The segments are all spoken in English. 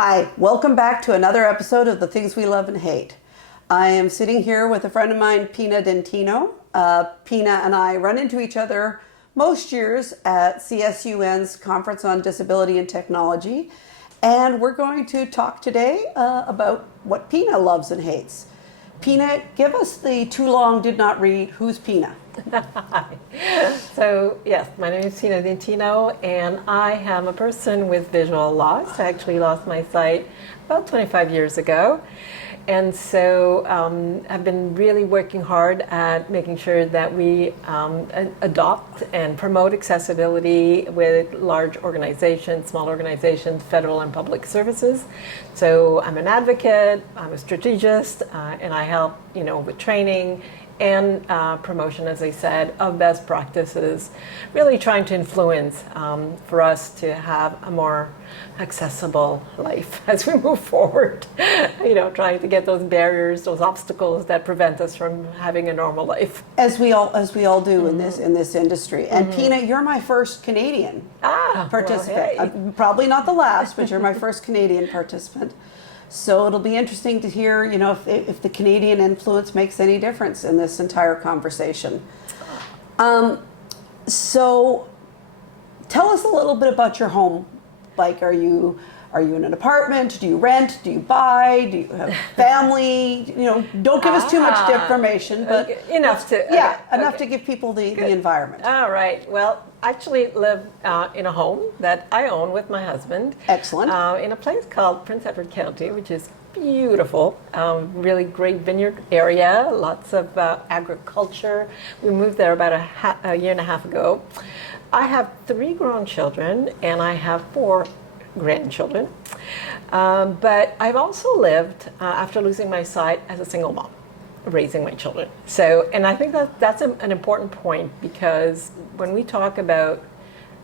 Hi, welcome back to another episode of The Things We Love and Hate. I am sitting here with a friend of mine, Pina D'Intino. Pina and I run into each other most years at CSUN's Conference on Disability and Technology, and we're going to talk today about what Pina loves and hates. Pina, give us the too long did not read, who's Pina? Hi. So, yes, my name is Pina D'Intino, and I am a person with visual loss. I actually lost my sight about 25 years ago. And so I've been really working hard at making sure that we adopt and promote accessibility with large organizations, small organizations, federal and public services. So I'm an advocate, I'm a strategist, and I help, with training and promotion, as I said, of best practices, really trying to influence for us to have a more accessible life as we move forward. Trying to get those barriers, those obstacles that prevent us from having a normal life. As we all do in this industry. And Pina, you're my first Canadian participant. Well, hey. Probably not the last, but you're my first Canadian participant. So it'll be interesting to hear, if the Canadian influence makes any difference in this entire conversation. So tell us a little bit about your home. Like, are you in an apartment? Do you rent? Do you buy? Do you have family? Don't give us too much information, but enough to give people the environment. All right. Well, I actually live in a home that I own with my husband. Excellent. In a place called Prince Edward County, which is beautiful, really great vineyard area, lots of agriculture. We moved there about a year and a half ago. I have 3 grown children and I have 4 grandchildren. But I've also lived, after losing my sight, as a single mom, raising my children. So, and I think that's an important point, because when we talk about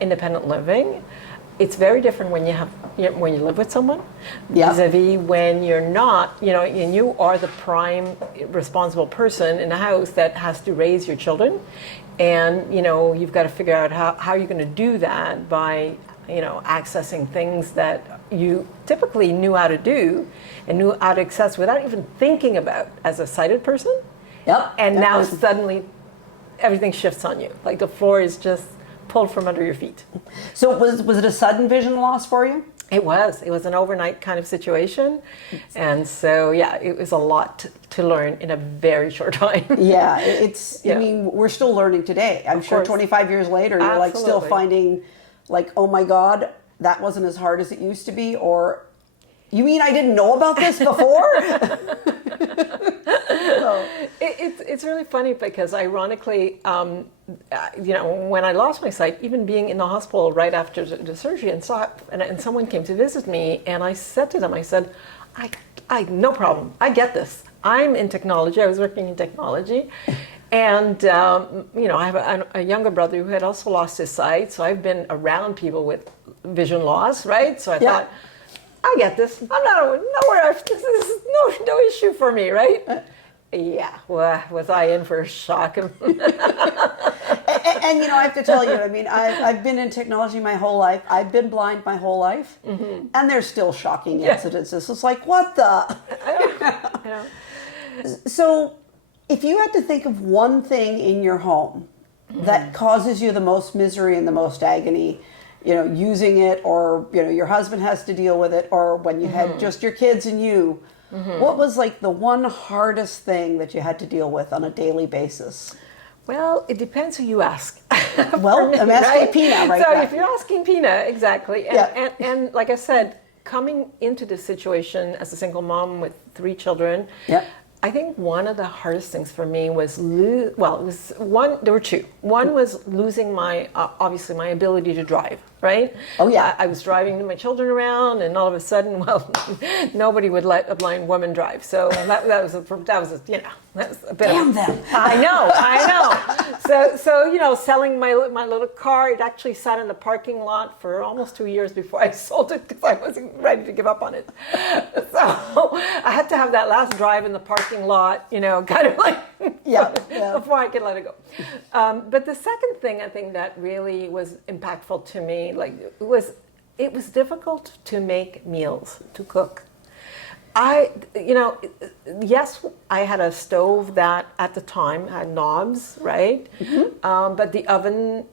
independent living, it's very different when you live with someone, vis-a-vis when you're not, and you are the prime responsible person in the house that has to raise your children. And, you've got to figure out how you're going to do that by, accessing things that you typically knew how to do and knew how to access without even thinking about as a sighted person. Yep. And now suddenly everything shifts on you. Like the floor is just pulled from under your feet. So was it a sudden vision loss for you? It was an overnight kind of situation. And so, it was a lot to learn in a very short time. Yeah, I mean, we're still learning today. I'm sure 25 years later, you're like still finding like, oh my God, that wasn't as hard as it used to be. Or you mean I didn't know about this before? It's really funny because ironically, when I lost my sight, even being in the hospital right after the surgery and someone came to visit me, and I said to them, I said, I no problem. I get this. I'm in technology. I was working in technology. And, I have a younger brother who had also lost his sight. So I've been around people with vision loss, right? So I thought, I get this. I'm not nowhere. This is no issue for me, right? Well, was I in for a shock? And I have to tell you, I mean, I've been in technology my whole life. I've been blind my whole life, and there's still shocking incidences. It's like, what the? I know. So, if you had to think of one thing in your home that causes you the most misery and the most agony, using it, or your husband has to deal with it, or when you had just your kids and you. What was like the one hardest thing that you had to deal with on a daily basis? Well, it depends who you ask. Well, I'm asking Pina right now. So if you're asking Pina, exactly. And like I said, coming into this situation as a single mom with 3 children, I think one of the hardest things for me was there were 2. One was losing my ability to drive, right? Oh yeah. I was driving my children around, and all of a sudden, nobody would let a blind woman drive. So that was a bit. Damn them. I know. So selling my little car, it actually sat in the parking lot for almost 2 years before I sold it, because I wasn't ready to give up on it. So I had to have that last drive in the parking lot, kind of like before I could let it go. But the second thing I think that really was impactful to me, was it was difficult to make meals, to cook. Yes, I had a stove that at the time had knobs, right? But the oven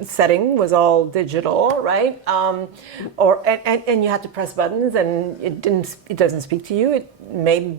setting was all digital, right? And you had to press buttons, and it doesn't speak to you. It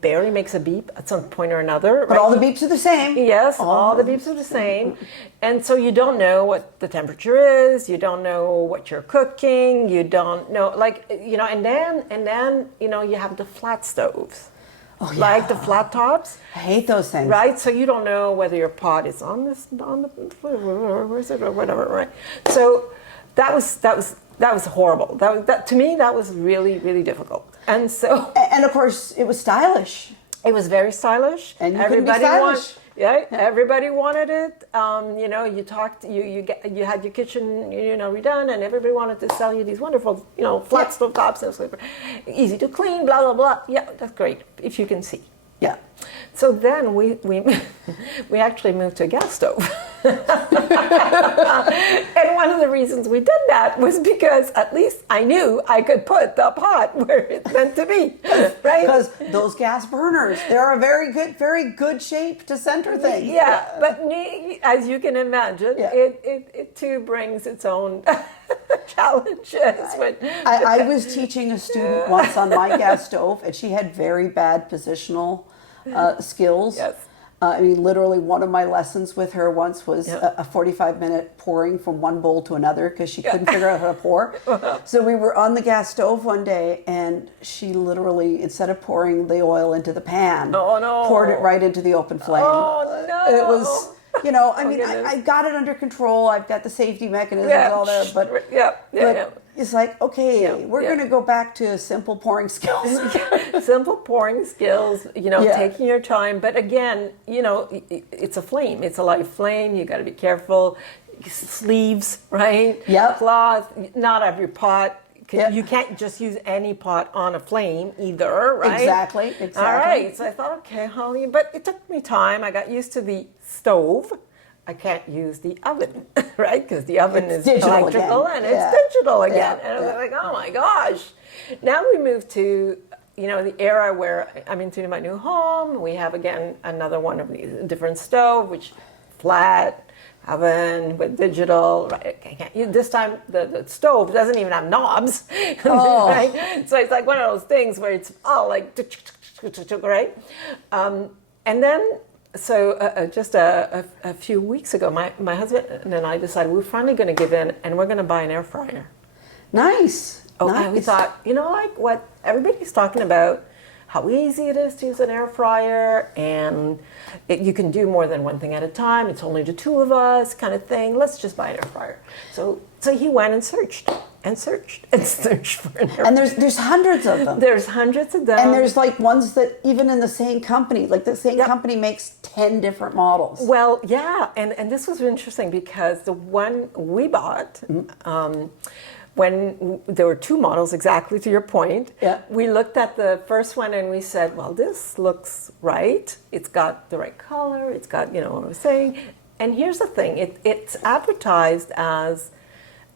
barely makes a beep at some point or another. But right? all the beeps are the same. Yes, all the beeps are the same. And so you don't know what the temperature is, you don't know what you're cooking, you don't know, and then you have the flat stoves. Oh, yeah. Like the flat tops. I hate those things. Right? So you don't know whether your pot is on the where is it, or whatever, right? So that was horrible. That to me, that was really, really difficult. And so, and of course, it was stylish. it was very stylish. And you couldn't be stylish. Everybody wanted it. You had your kitchen, redone, and everybody wanted to sell you these wonderful, flat stove tops. And so easy to clean, blah blah blah. Yeah, that's great if you can see. Yeah. So then we actually moved to a gas stove. And one of the reasons we did that was because at least I knew I could put the pot where it's meant to be, right? Because those gas burners, they're a very good shape to center things. Yeah, but as you can imagine, Yeah. it too brings its own challenges. I was teaching a student once on my gas stove, and she had very bad positional skills. Yes. Literally one of my lessons with her once was a 45-minute pouring from one bowl to another because she couldn't figure out how to pour. So we were on the gas stove one day, and she literally, instead of pouring the oil into the pan, poured it right into the open flame. Oh, no. And it was... I got it under control. I've got the safety mechanisms all there, but it's like, okay, we're going to go back to simple pouring skills. Simple pouring skills, taking your time. But again, it's a flame. It's a live flame. You got to be careful. Sleeves, right? Yep. Cloth. Not every pot. You can't just use any pot on a flame either, right? Exactly. All right. So I thought, okay, Holly, but it took me time. I got used to the stove. I can't use the oven, right? Because the oven is electrical and it's digital again. And I was like, oh my gosh. Now we moved to, the era where I'm into my new home. We have, again, another one of these different stove, which flat, oven with digital, right? This time the stove doesn't even have knobs, right? So it's like one of those things where it's all like, right? And then, just a few weeks ago, my husband and I decided we're finally going to give in, and we're going to buy an air fryer. Nice. And we thought, like what everybody's talking about, how easy it is to use an air fryer, and you can do more than one thing at a time. It's only the two of us, kind of thing. Let's just buy an air fryer. So he went and searched for an air fryer. And there's hundreds of them. There's hundreds of them. And there's like ones that even in the same company, like the same company makes 10 different models. Well, yeah, and this was interesting because the one we bought. When there were two models, exactly to your point, we looked at the first one and we said, well, this looks right. It's got the right color. It's got, what I was saying. And here's the thing. It's advertised as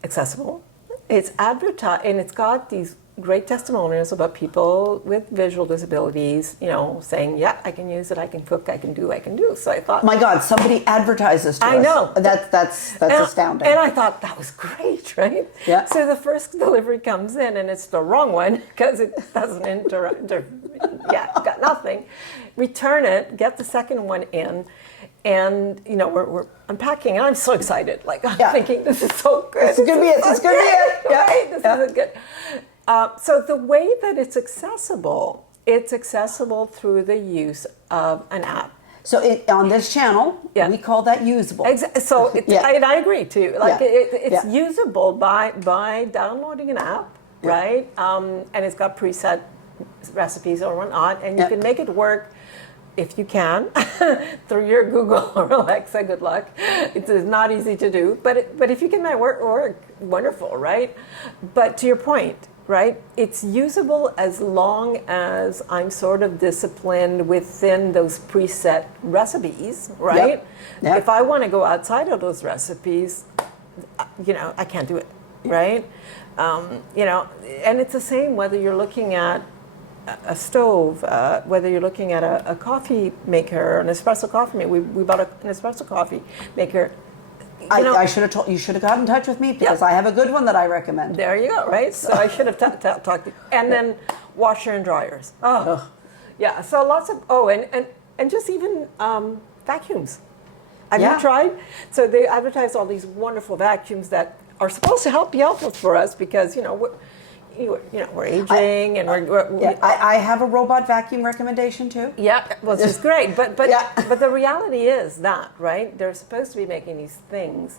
accessible. It's advertised, and it's got these great testimonials about people with visual disabilities, saying, yeah, I can use it, I can cook, I can do. So I thought, my God, somebody advertises to us. I know. That's astounding. And I thought that was great, right? Yeah. So the first delivery comes in, and it's the wrong one because it doesn't got nothing. Return it, get the second one in. And we're unpacking, and I'm so excited. Like I'm thinking, this is so good. This is gonna be it. This is gonna be it. Right? This is good. So the way that it's accessible through the use of an app. So on this channel, we call that usable. So and I agree too. Like it's usable by downloading an app, right? And it's got preset recipes or whatnot, and you can make it work. If you can, through your Google or Alexa, good luck. It's not easy to do, but if you can make it work, wonderful, right? But to your point, right, it's usable as long as I'm sort of disciplined within those preset recipes, right? Yep. If I want to go outside of those recipes, I can't do it, right? You know, and it's the same whether you're looking at a stove, whether you're looking at a coffee maker, an espresso coffee maker. We bought an espresso coffee maker. I should have told you should have got in touch with me because I have a good one that I recommend. There you go, right? So I should have talked to you. And then washer and dryers. Oh, yeah. So lots of and just even vacuums. Have you tried? So they advertise all these wonderful vacuums that are supposed to help be helpful for us because we're aging I have a robot vacuum recommendation too. Yeah, which is great. But the reality is that, right? They're supposed to be making these things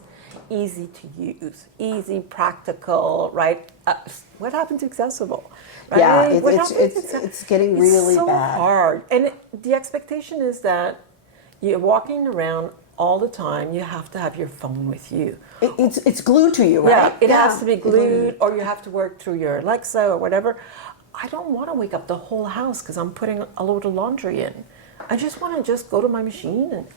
easy to use, easy, practical, right? What happened to accessible? Right? Yeah, it's getting really so bad. hard. And the expectation is that you're walking around all the time. You have to have your phone with you. It's glued to you, right? Yeah, it has to be glued, or you have to work through your Alexa or whatever. I don't want to wake up the whole house because I'm putting a load of laundry in. I just want to go to my machine and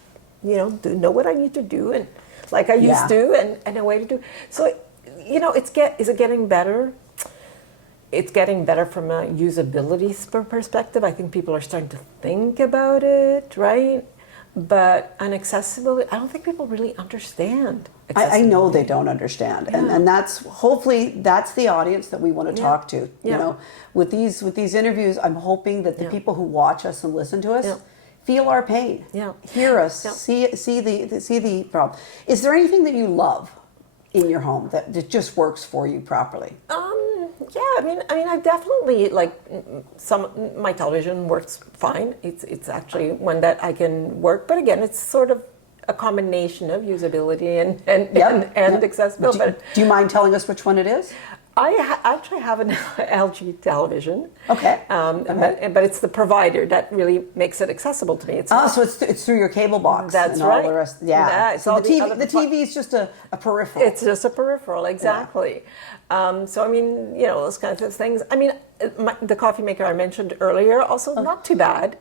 know what I need to do and like I used to and a way to do. So is it getting better? It's getting better from a usability perspective. I think people are starting to think about it, right? But accessibility, I don't think people really understand. I know they don't understand, and that's hopefully that's the audience that we want to talk to. You know, with these interviews, I'm hoping that the people who watch us and listen to us feel our pain, hear us, see the problem. Is there anything that you love in your home that just works for you properly? Yeah, I mean, I definitely my television works fine. It's actually one that I can work, but again, it's sort of a combination of usability and accessibility. Do you mind telling us which one it is? I actually have an LG television. Okay. But it's the provider that really makes it accessible to me. So it's through your cable box. That's and right. All the rest. Yeah. So the TV is just a peripheral. It's just a peripheral, exactly. So I mean, those kinds of things. I mean, the coffee maker I mentioned earlier also not too bad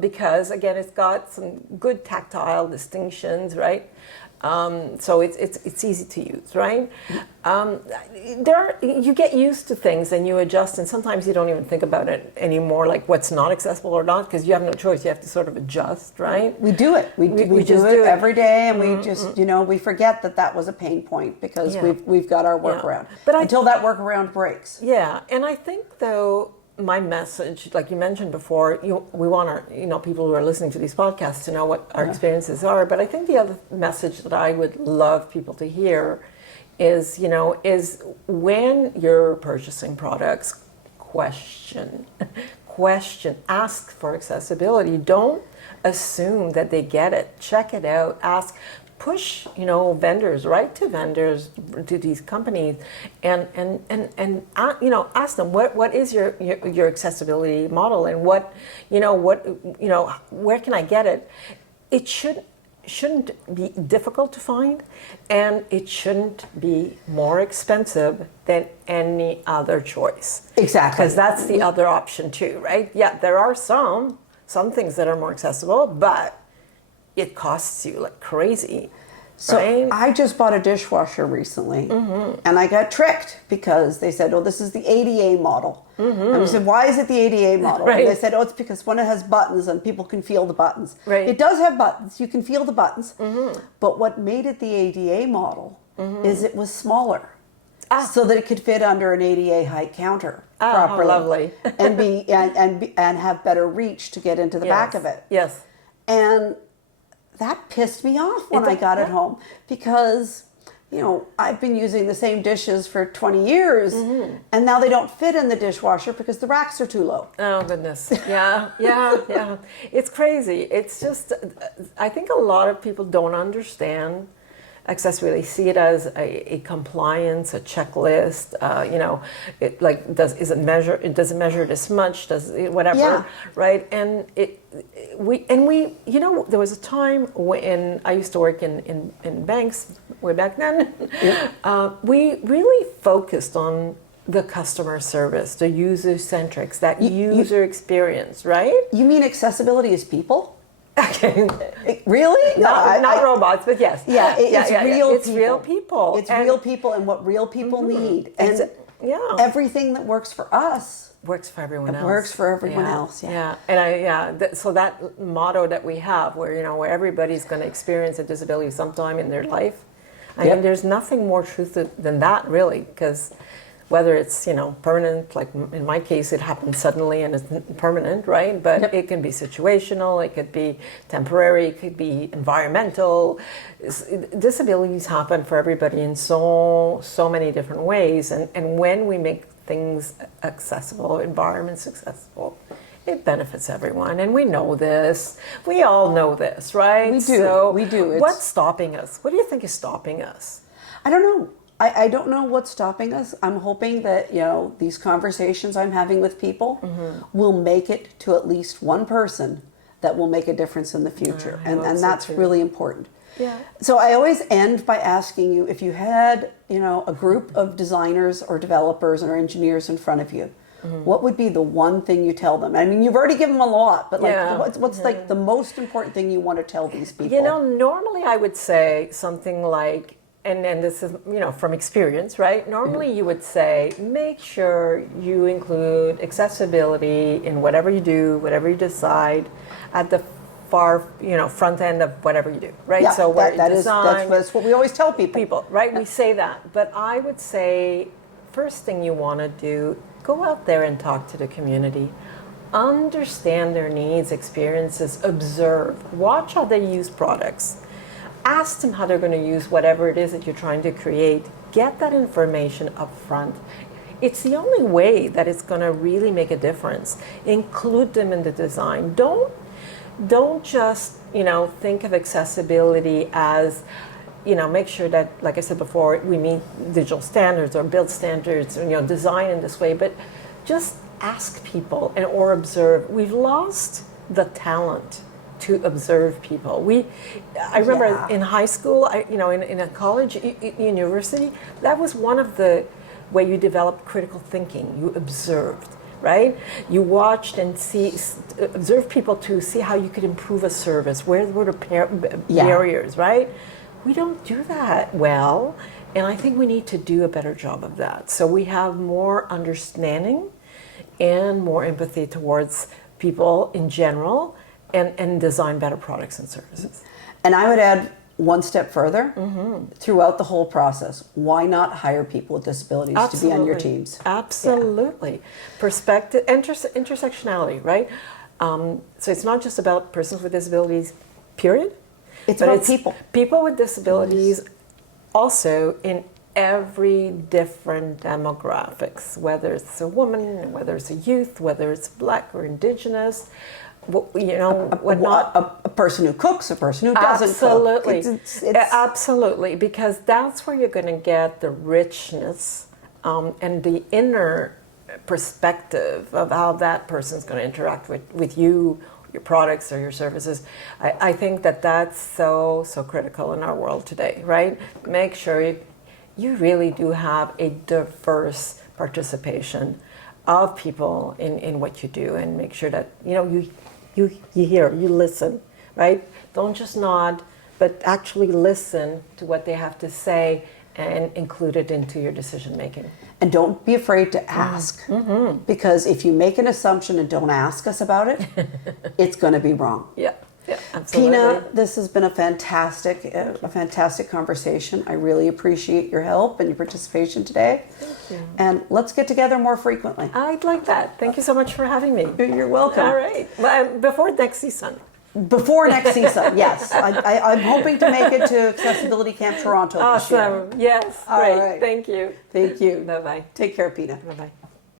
because again, it's got some good tactile distinctions, right? So it's easy to use, right? You get used to things and you adjust, and sometimes you don't even think about it anymore, like what's not accessible or not, because you have no choice. You have to sort of adjust, right? We do it. We do it every day, and we just we forget that was a pain point because we've got our workaround. But until that workaround breaks. Yeah, and I think though. My message, like you mentioned before, we want our, people who are listening to these podcasts to know what our experiences are. But I think the other message that I would love people to hear is when you're purchasing products, question, ask for accessibility. Don't assume that they get it. Check it out. Ask. Push, vendors, write to vendors, to these companies, and ask them what is your accessibility model, and where can I get it? It shouldn't be difficult to find, and it shouldn't be more expensive than any other choice. Exactly, because that's the other option too, right? Yeah, there are some things that are more accessible, but it costs you like crazy. So right? I just bought a dishwasher recently, and I got tricked because they said, "Oh, this is the ADA model." And I said, "Why is it the ADA model?" Right. And they said, "Oh, it's because when it has buttons and people can feel the buttons." Right. It does have buttons; you can feel the buttons. But what made it the ADA model is it was smaller, so that it could fit under an ADA height counter properly, how lovely. and have better reach to get into the back of it. Yes, and that pissed me off when I got it home because, I've been using the same dishes for 20 years and now they don't fit in the dishwasher because the racks are too low. Oh, goodness. Yeah. It's crazy. It's just, I think a lot of people don't understand accessibility. They see it as a compliance, a checklist. Does it measure this much? Does it whatever, right? And we there was a time when I used to work in banks way back then. We really focused on the customer service, the user centrics, that user experience, right? You mean accessibility is people? Okay. Really? No, Not robots, but yes. Yeah, it's real It's people. real people. It's real people and what real people need. And yeah. everything that works for us Works for everyone else. works for everyone else. Yeah. And so that motto that we have, where everybody's going to experience a disability sometime in their life, I mean, there's nothing more truth than that, really, because whether it's permanent, like in my case, it happened suddenly and it's permanent, right? But it can be situational, it could be temporary, it could be environmental. Disabilities happen for everybody in so many different ways, and when we make things accessible, environments accessible, it benefits everyone, and we know this. We all know this, right? We do. So we do. What's stopping us? What do you think is stopping us? I don't know. I don't know what's stopping us. I'm hoping that these conversations I'm having with people will make it to at least one person that will make a difference in the future, and that's really important. Yeah. So I always end by asking you, if you had a group of designers or developers or engineers in front of you, what would be the one thing you tell them? I mean, you've already given them a lot, but what's like the most important thing you want to tell these people? Normally I would say something like, and this is from experience, right? Normally you would say, make sure you include accessibility in whatever you do, whatever you decide, at the front end of whatever you do, right? Yeah, so where that's what we always tell people. Right? We say that, but I would say, first thing you want to do, go out there and talk to the community. Understand their needs, experiences, observe, watch how they use products. Ask them how they're going to use whatever it is that you're trying to create. Get that information up front. It's the only way that it's going to really make a difference. Include them in the design. Don't just think of accessibility as make sure that, like I said before, we meet digital standards or build standards, design in this way, but just ask people or observe. We've lost the talent to observe people. I remember in high school, in a college, university, that was one of the way you developed critical thinking. You observed, right? You watched and observed people to see how you could improve a service. Where were the barriers, right? We don't do that well, and I think we need to do a better job of that. So we have more understanding and more empathy towards people in general, and design better products and services. And I would add one step further, throughout the whole process, why not hire people with disabilities to be on your teams? Absolutely. Yeah. Perspective, intersectionality, right? So it's not just about persons with disabilities, period. It's about people. People with disabilities also in every different demographics, whether it's a woman, whether it's a youth, whether it's Black or Indigenous, whatnot. A person who cooks, a person who doesn't cook. Absolutely, because that's where you're going to get the richness and the inner perspective of how that person's going to interact with you, your products or your services. I think that's so critical in our world today, right? Make sure you really do have a diverse participation of people in what you do, and make sure that you hear, you listen, right? Don't just nod, but actually listen to what they have to say and include it into your decision making. And don't be afraid to ask, because if you make an assumption and don't ask us about it, it's going to be wrong. Yeah, absolutely. Pina, this has been a fantastic conversation. I really appreciate your help and your participation today. Thank you. And let's get together more frequently. I'd like that. Thank you so much for having me. You're welcome. All right. Well, before next season. Before next season, yes. I'm hoping to make it to Accessibility Camp Toronto this year. Awesome. Yes. All great. right. Thank you. Thank you. Bye-bye. Take care, Pina. Bye-bye.